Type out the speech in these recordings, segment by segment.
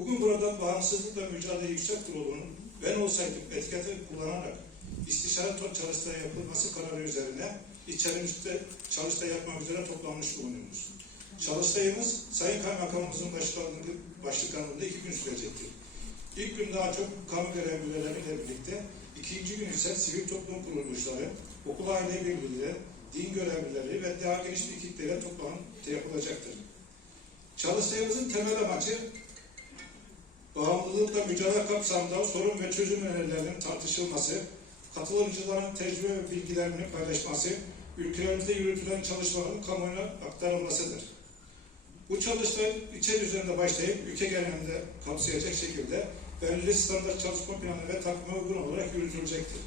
Bugün burada bağımsızlıkla mücadele yüksek kurulunun ben olsaydım etiketi kullanarak istişare çalıştay yapılması kararı üzerine içerimizde çalıştay yapmak üzere toplanmış bulunuyoruz. Çalıştayımız Sayın Kaymakamımızın başkanlığı, başlıklarında iki gün sürecektir. İlk gün daha çok kamu görevlileriyle birlikte, ikinci gün ise sivil toplum kuruluşları, okul aile birlikleri, din görevlileri ve daha geniş bir kitleyle toplantı yapılacaktır. Çalıştayımızın temel amacı bağımlılıkla mücadele kapsamında sorun ve çözüm önerilerinin tartışılması, katılımcıların tecrübe ve bilgilerini paylaşması, ülkelerimizde yürütülen çalışmaların kamuoyuna aktarılmasıdır. Bu çalıştay ilçe üzerinde başlayıp ülke genelinde kapsayacak şekilde belirli standart çalışma planı ve takvime uygun olarak yürütülecektir.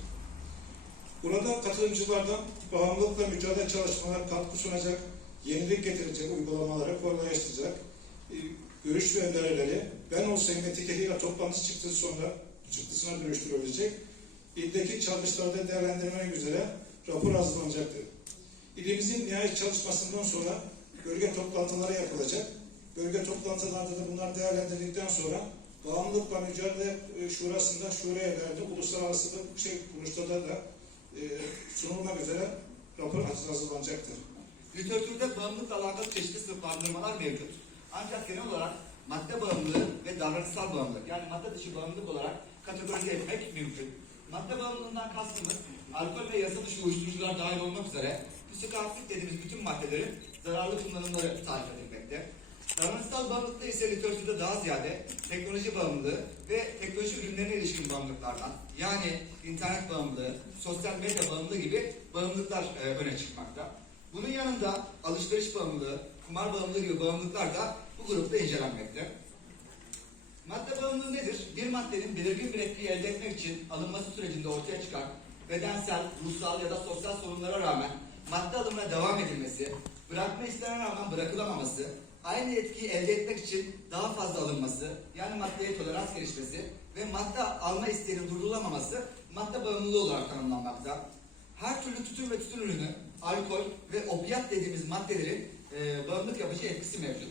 Burada katılımcılardan bağımlılıkla mücadele çalışmalarına katkı sunacak, yenilik getirecek uygulamaları kolaylaştıracak, e, görüş ve önerileri ben olsayım etiketiyle toplantı çıktığı sonra çıktısına dönüştürülecek. İldeki çalışmalarda değerlendirmek üzere rapor hazırlanacaktır. İlimizin nihayet çalışmasından sonra bölge toplantıları yapılacak. Bölge toplantılarında da bunlar değerlendirildikten sonra bağımlılıkla mücadele e, şurasında, şura evlerinde, uluslararası da şey kuruluşlarda da e, sunulmak üzere rapor hazırlanacaktır. Literatürde bağımlılıkla alakalı çeşitli sınıflandırmalar mevcut. Ancak genel olarak madde bağımlılığı ve davranışsal bağımlılık yani madde dışı bağımlılık olarak kategorize etmek mümkün. Madde bağımlılığından kastımız alkol ve yasa dışı uyuşturucular dahil olmak üzere psikoaktif dediğimiz bütün maddelerin zararlı kullanımları tarif edilmekte. Davranışsal bağımlılıkta ise literatürde daha ziyade teknoloji bağımlılığı ve teknoloji ürünlerine ilişkin bağımlılıklardan yani internet bağımlılığı, sosyal medya bağımlılığı gibi bağımlılıklar e, öne çıkmakta. Bunun yanında alışveriş bağımlılığı, kumar bağımlılığı gibi bağımlılıklar da bu grupta incelenmekte. Madde bağımlılığı nedir? Bir maddenin belirgin bir etkiyi elde etmek için alınması sürecinde ortaya çıkan bedensel, ruhsal ya da sosyal sorunlara rağmen madde alımına devam edilmesi, bırakma isteğine rağmen bırakılamaması, aynı etkiyi elde etmek için daha fazla alınması, yani maddeye tolerans gelişmesi ve madde alma isteğinin durdurulamaması madde bağımlılığı olarak tanımlanmakta. Her türlü tütün ve tütün ürünü, alkol ve opiat dediğimiz maddelerin e, bağımlılık yapıcı etkisi mevcut.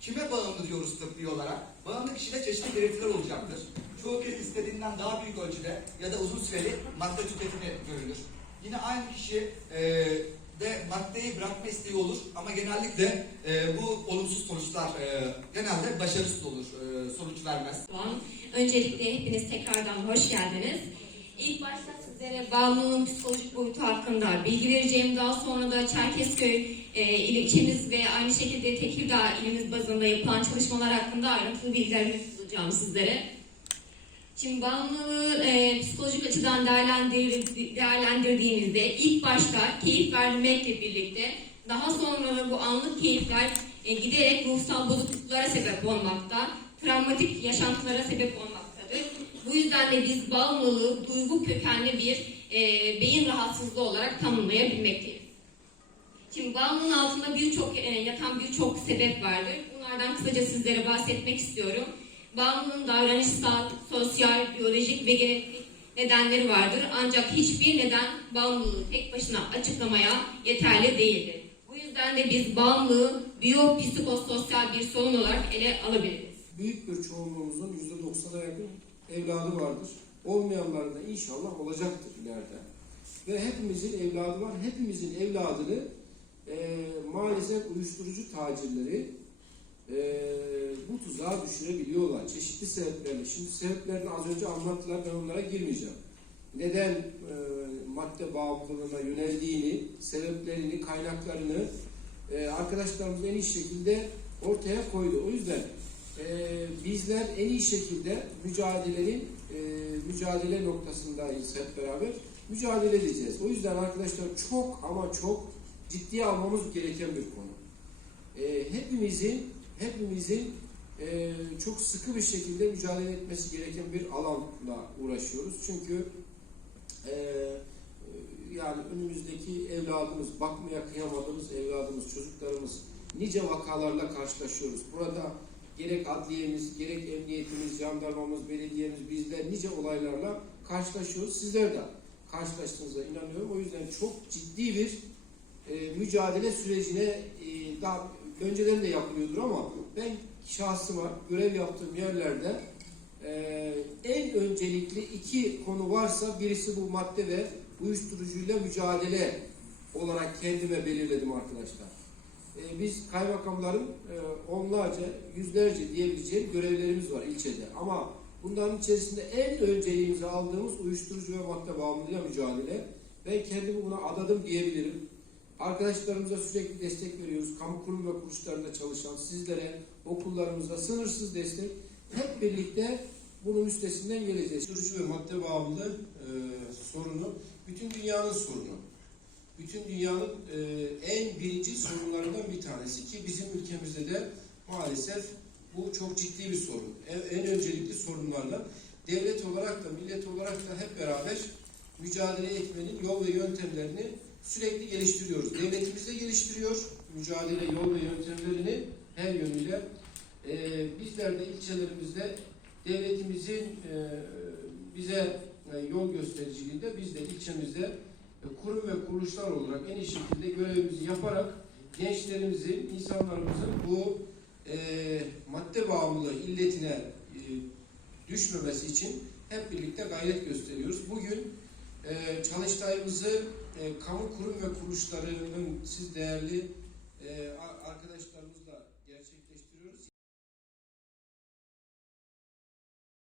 Kime bağımlı diyoruz tıbbi olarak? Bağımlı kişide çeşitli belirtiler olacaktır. Çoğu kez istediğinden daha büyük ölçüde ya da uzun süreli madde tüketimi görülür. Yine aynı kişi e, de maddeyi bırakma isteği olur ama genellikle e, bu olumsuz sonuçlar e, genelde başarısız olur, e, sonuç vermez. Doğan. Öncelikle hepiniz tekrardan hoş geldiniz. İlk başta sizlere bağımlılığın psikolojik boyutu hakkında bilgi vereceğim. Daha sonra da Çerkezköy e, il- ilçemiz ve aynı şekilde Tekirdağ ilimiz bazında yapılan çalışmalar hakkında ayrıntılı bilgiler sunacağım sizlere. Şimdi bağımlılığı e, psikolojik açıdan değerlendir, değerlendirdiğimizde ilk başta keyif vermekle birlikte daha sonra bu anlık keyifler e, giderek ruhsal bozukluklara sebep olmakta, travmatik yaşantılara sebep olmaktadır. Bu yüzden de biz bağımlılığı duygu kökenli bir e, beyin rahatsızlığı olarak tanımlayabilmekteyiz. Şimdi bağımlılığın altında birçok e, yatan birçok sebep vardır. Bunlardan kısaca sizlere bahsetmek istiyorum. Bağımlılığın davranışsal, sosyal, biyolojik ve genetik nedenleri vardır. Ancak hiçbir neden bağımlılığı tek başına açıklamaya yeterli değildir. Bu yüzden de biz bağımlılığı biyopsikososyal bir sorun olarak ele alabiliriz. büyük bir çoğunluğumuzun %90'a yakın evladı vardır. Olmayanların da inşallah olacaktır ileride. Ve hepimizin evladı var. Hepimizin evladını e, maalesef uyuşturucu tacirleri e, bu tuzağa düşürebiliyorlar. Çeşitli sebeplerle. Şimdi sebeplerini az önce anlattılar. Ben onlara girmeyeceğim. Neden e, madde bağımlılığına yöneldiğini, sebeplerini, kaynaklarını e, arkadaşlarımız en iyi şekilde ortaya koydu. O yüzden ee, bizler en iyi şekilde mücadelenin e, mücadele noktasındayız hep beraber. Mücadele edeceğiz. O yüzden arkadaşlar çok ama çok ciddiye almamız gereken bir konu. Ee, hepimizin hepimizin e, çok sıkı bir şekilde mücadele etmesi gereken bir alanla uğraşıyoruz. Çünkü e, yani önümüzdeki evladımız, bakmaya kıyamadığımız evladımız, çocuklarımız nice vakalarla karşılaşıyoruz. Burada gerek adliyemiz, gerek emniyetimiz, jandarmamız, belediyemiz, bizler nice olaylarla karşılaşıyoruz. Sizler de karşılaştığınıza inanıyorum. O yüzden çok ciddi bir e, mücadele sürecine e, daha önceden de yapılıyordur ama ben şahsıma görev yaptığım yerlerde e, en öncelikli iki konu varsa birisi bu madde ve uyuşturucuyla mücadele olarak kendime belirledim arkadaşlar. Biz kaymakamların onlarca, yüzlerce diyebileceğim görevlerimiz var ilçede. Ama bunların içerisinde en önceliğimizi aldığımız uyuşturucu ve madde bağımlılığıyla mücadele. Ben kendimi buna adadım diyebilirim. Arkadaşlarımıza sürekli destek veriyoruz. Kamu kurum ve kuruluşlarında çalışan sizlere, okullarımıza sınırsız destek. Hep birlikte bunun üstesinden geleceğiz. Uyuşturucu ve madde bağımlılığı e, sorunu bütün dünyanın sorunu. Bütün dünyanın e, en birinci sorunlarından bir tanesi ki bizim ülkemizde de maalesef bu çok ciddi bir sorun. En, en öncelikli sorunlarla devlet olarak da millet olarak da hep beraber mücadele etmenin yol ve yöntemlerini sürekli geliştiriyoruz. Devletimiz de geliştiriyor mücadele yol ve yöntemlerini her yönüyle. Ee, bizler de ilçelerimizde devletimizin e, bize e, yol göstericiliğinde biz de ilçemizde e, kurum ve kuruluşlar olarak en iyi şekilde görevimizi yaparak gençlerimizin, insanlarımızın bu e, madde bağımlılığı illetine e, düşmemesi için hep birlikte gayret gösteriyoruz. Bugün e, çalıştayımızı e, kamu kurum ve kuruluşlarının siz değerli e, arkadaşlar